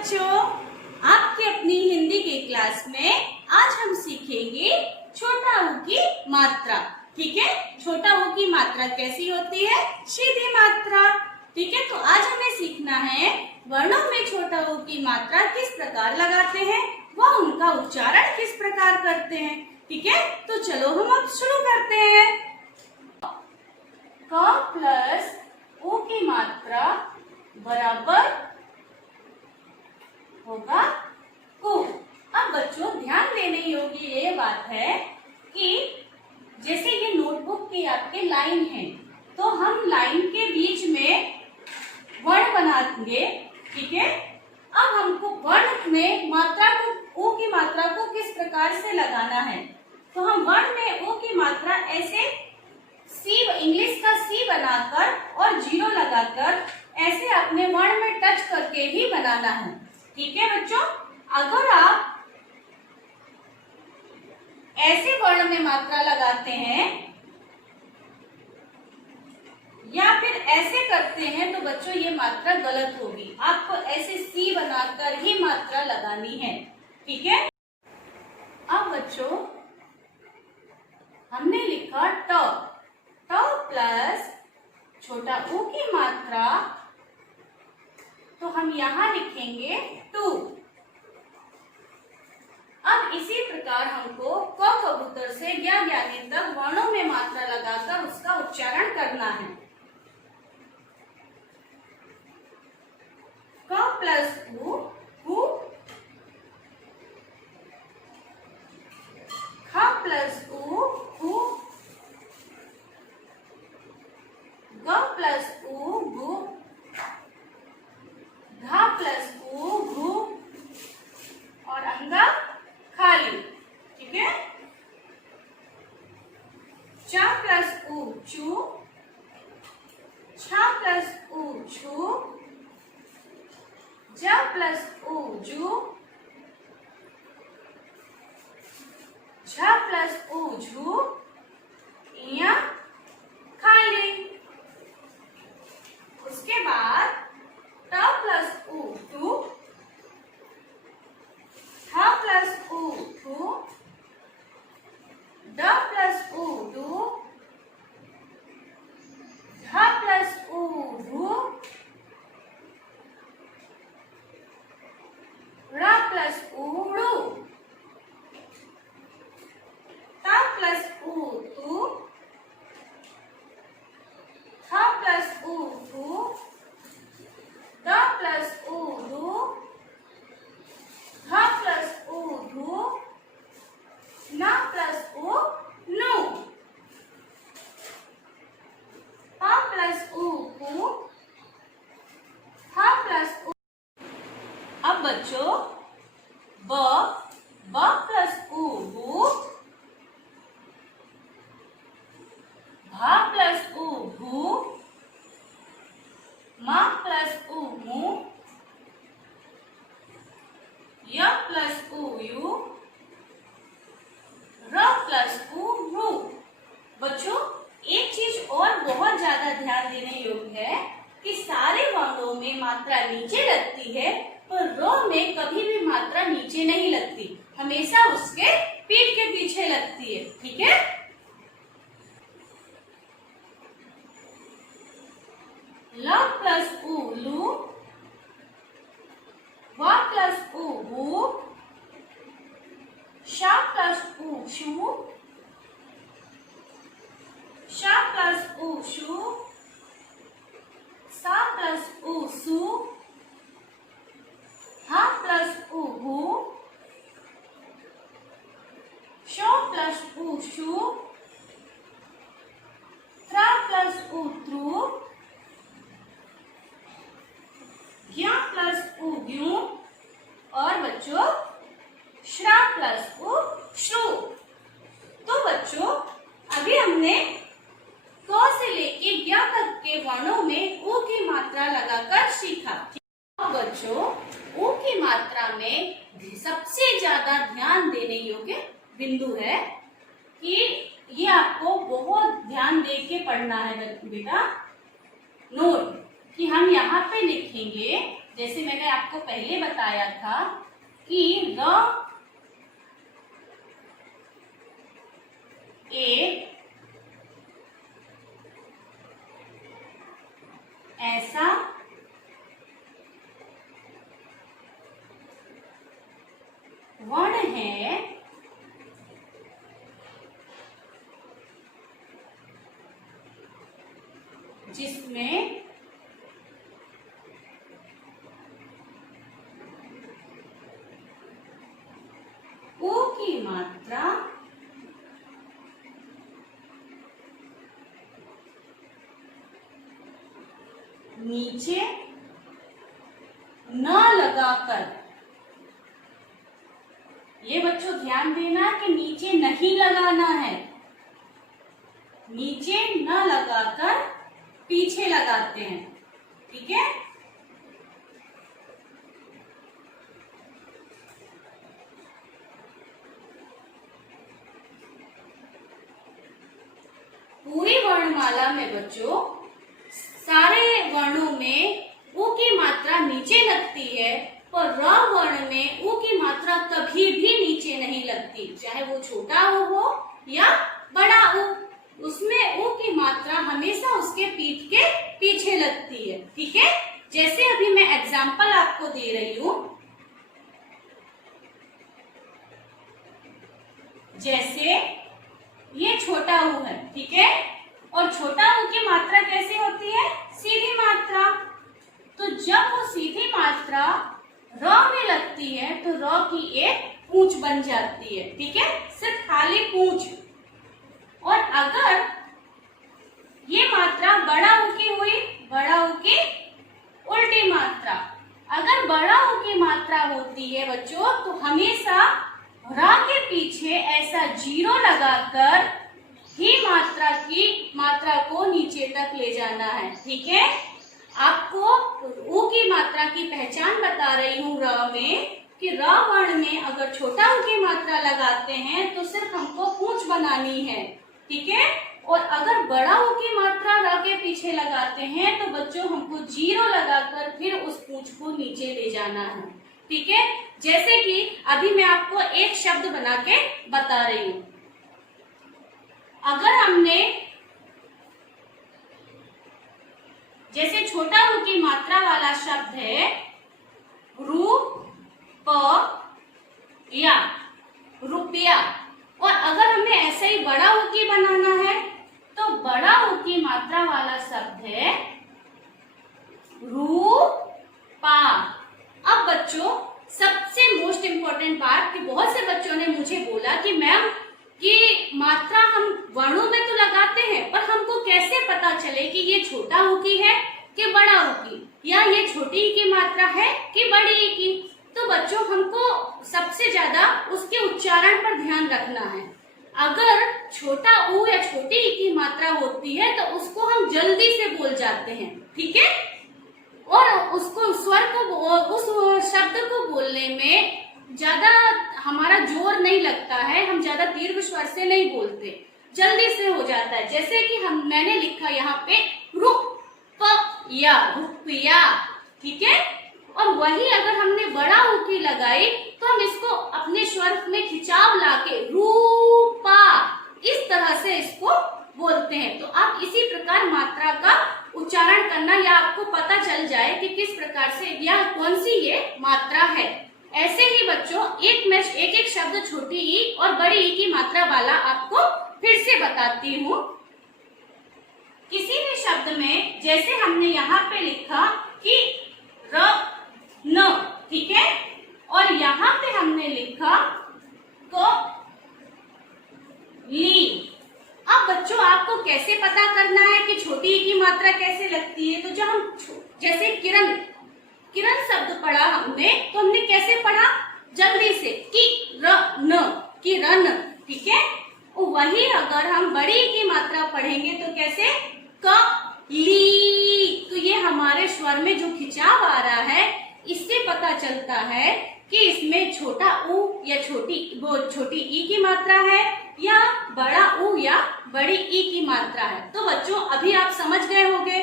बच्चों, आपकी अपनी हिंदी की क्लास में आज हम सीखेंगे छोटा ऊ की मात्रा। ठीक है, छोटा ऊ की मात्रा कैसी होती है? सीधी मात्रा। ठीक है, तो आज हमें सीखना है वर्णों में छोटा ऊ की मात्रा किस प्रकार लगाते हैं, वह उनका उच्चारण किस प्रकार करते हैं। ठीक है, तो चलो हम अब शुरू करते हैं। क प्लस ऊ की मात्रा बराबर होगा कु। अब बच्चों ध्यान देने योग्य ये बात है कि जैसे ये नोटबुक की आपके लाइन है, तो हम लाइन के बीच में वर्ण बनाएंगे। ठीक है, अब हमको वर्ण में मात्रा को ऊ की मात्रा को किस प्रकार से लगाना है, तो हम वर्ण में ऊ की मात्रा ऐसे सी, इंग्लिश का सी बनाकर और जीरो लगाकर ऐसे अपने वर्ण में टच करके ही बनाना है। ठीक है बच्चों, अगर आप ऐसे वर्ण में मात्रा लगाते हैं या फिर ऐसे करते हैं तो बच्चों ये मात्रा गलत होगी। आपको ऐसे सी बनाकर ही मात्रा लगानी है। ठीक है, अब बच्चों हमने लिखा ट प्लस छोटा ऊ की मात्रा, तो हम यहाँ लिखेंगे 2। अब इसी प्रकार हमको क कबूतर से ज्ञानी तक वर्णों में मात्रा लगाकर उसका उच्चारण करना है। क प्लस ऊ, ख प्लस ऊ, ग प्लस ऊ, गु, घा प्लस ऊ, घू और अंगा खाली। ठीक है, च प्लस ऊ, चू, छ प्लस ऊ, छू, ज प्लस ऊ, जू, झ प्लस ऊ, झू, इया खाली। उसके बाद ट प्लस ऊ, टू, ठ प्लस ऊ, ठू, ड प्लस ऊ, डू, ध प्लस ऊ, ढू, र प्लस ऊ, ड़ू, त प्लस ऊ, तू, थ प्लस ऊ, थू, द प्लस ऊ, दू, ध प्लस ऊ, धू, न प्लस ऊ, नु, प प्लस ऊ, पू, ह प्लस ऊ। अब बच्चों ब प्लस ऊ, बू, भ प्लस ऊ, भू, म प्लस ऊ, मू, य प्लस ऊ, यू, र प्लस ऊ, रू। बच्चों एक चीज और बहुत ज्यादा ध्यान देने योग्य है कि सारे वर्णों में मात्रा नीचे लगती है, पर र में कभी भी मात्रा नीचे नहीं लगती, हमेशा उसके पीठ के पीछे लगती है। ठीक है, ल प्लस ऊ, लू, व प्लस ऊ, वू, श प्लस ऊ, शू, श प्लस ऊ, शू, स प्लस ऊ, सू, ह प्लस ऊ, हू, श प्लस ऊ, शू, त्र प्लस ऊ, त्रु, ज्ञ प्लस ऊ, ज्ञू और बच्चों श्र प्लस ऊ, श्रु। तो बच्चों अभी हमने क से लेके ज्ञ तक के वर्णों में ऊ की मात्रा लगाकर सीखा। बच्चों ऊ की मात्रा में सबसे ज्यादा ध्यान देने योग्य बिंदु है कि ये आपको बहुत ध्यान दे के पढ़ना है बेटा। नोट कि हम यहाँ पे लिखेंगे जैसे मैंने आपको पहले बताया था कि र एक ऐसा वर्ण है जिसमें ऊ की मात्रा नीचे न लगाकर, ये बच्चों ध्यान देना कि नीचे नहीं लगाना है, नीचे न लगाकर पीछे लगाते हैं, ठीक है। पूरी वर्णमाला में बच्चों सारे वर्णों में ऊ की मात्रा नीचे लगती है, पर र वर्ण में ऊ की मात्रा कभी भी नीचे नहीं लगती, चाहे वो छोटा ऊ हो या बड़ा ऊ, उसमें ऊ की मात्रा हमेशा उसके पीठ के पीछे लगती है, ठीक है। जैसे अभी मैं एग्जाम्पल आपको दे रही हूं, जैसे ये छोटा ऊ है, ठीक है, और छोटा ऊ की मात्रा कैसे होती है, सीधी मात्रा। तो जब वो सीधी मात्रा र में लगती है तो र की एक पूंछ बन जाती है, ठीक है, सिर्फ खाली पूंछ। और अगर ये मात्रा बड़ा ऊ की हुई, बड़ा ऊ की उल्टी मात्रा, अगर बड़ा ऊ की मात्रा होती है बच्चों तो हमेशा र के पीछे ऐसा जीरो लगाकर ही मात्रा को नीचे तक ले जाना है, ठीक है। आपको ऊ की मात्रा की पहचान बता रही हूँ र में, कि र वर्ण में अगर छोटा ऊ की मात्रा लगाते हैं तो सिर्फ हमको पूंछ बनानी है, ठीक है, और अगर बड़ा ऊ की मात्रा र के पीछे लगाते हैं तो बच्चों हमको जीरो लगाकर फिर उस पूंछ को नीचे ले जाना है, ठीक है। जैसे कि अभी मैं आपको एक शब्द बना के बता रही हूँ, अगर हमने जैसे छोटा ऊ की मात्रा वाला शब्द है रुपया, रुपया, और अगर हमें ऐसे ही बड़ा ऊ की बनाना है तो बड़ा ऊ की मात्रा वाला शब्द है रूपा। अब बच्चों सबसे मोस्ट इम्पोर्टेंट बात कि बहुत से बच्चों ने मुझे बोला कि मैम कि मात्रा हम वर्णों में तो लगाते हैं, पर हमको कैसे पता चले कि ये छोटा ऊ की है कि बड़ा ऊ की, या ये छोटी ई की मात्रा है कि बड़ी ई की। तो बच्चों हमको सबसे ज्यादा उसके उच्चारण पर ध्यान रखना है। अगर छोटा ऊ या छोटी ई की मात्रा होती है तो उसको हम जल्दी से बोल जाते हैं, ठीक है, और उसको स्वर को, उस शब्द को बोलने में ज्यादा हमारा जोर नहीं लगता है, हम ज्यादा दीर्घ स्वर से नहीं बोलते, जल्दी से हो जाता है। जैसे कि मैंने लिखा यहाँ पे रुपया, रुपया, ठीक है, और वही अगर हमने बड़ा ऊ की लगाई तो हम इसको अपने स्वर में खिंचाव लाके रूपा इस तरह से इसको बोलते हैं। तो आप इसी प्रकार मात्रा का उच्चारण करना, या आपको पता चल जाए कि किस प्रकार से या कौन सी ये मात्रा है। ऐसे ही बच्चों एक एक शब्द छोटी ई और बड़ी ई की मात्रा वाला आपको फिर से बताती हूँ। किसी भी शब्द में जैसे हमने यहाँ पे लिखा कि र न, ठीक है, और यहाँ पे हमने लिखा को ली। अब बच्चों आपको कैसे पता करना है कि छोटी ई की मात्रा कैसे लगती है? तो जब हम जैसे किरण, किरण शब्द पढ़ा हमने, तो हमने कैसे पढ़ा? जल्दी से कि र न, किरण, ठीक है। वही अगर हम बड़ी की मात्रा पढ़ेंगे तो कैसे? क ली। तो ये हमारे स्वर में जो खिंचाव आ रहा है इससे पता चलता है कि इसमें छोटा ऊ या छोटी ई की मात्रा है या बड़ा ऊ या बड़ी ई की मात्रा है। तो बच्चों अभी आप समझ गए होंगे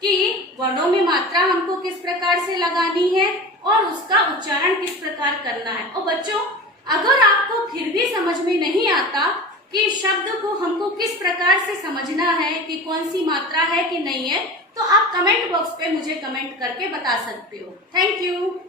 कि वर्णों में मात्रा हमको किस प्रकार से लगानी है और उसका उच्चारण किस प्रकार करना है। और बच्चों, अगर आपको फिर भी समझ में नहीं आता कि शब्द को हमको किस प्रकार से समझना है कि कौन सी मात्रा है कि नहीं है, तो आप कमेंट बॉक्स पे मुझे कमेंट करके बता सकते हो। Thank you.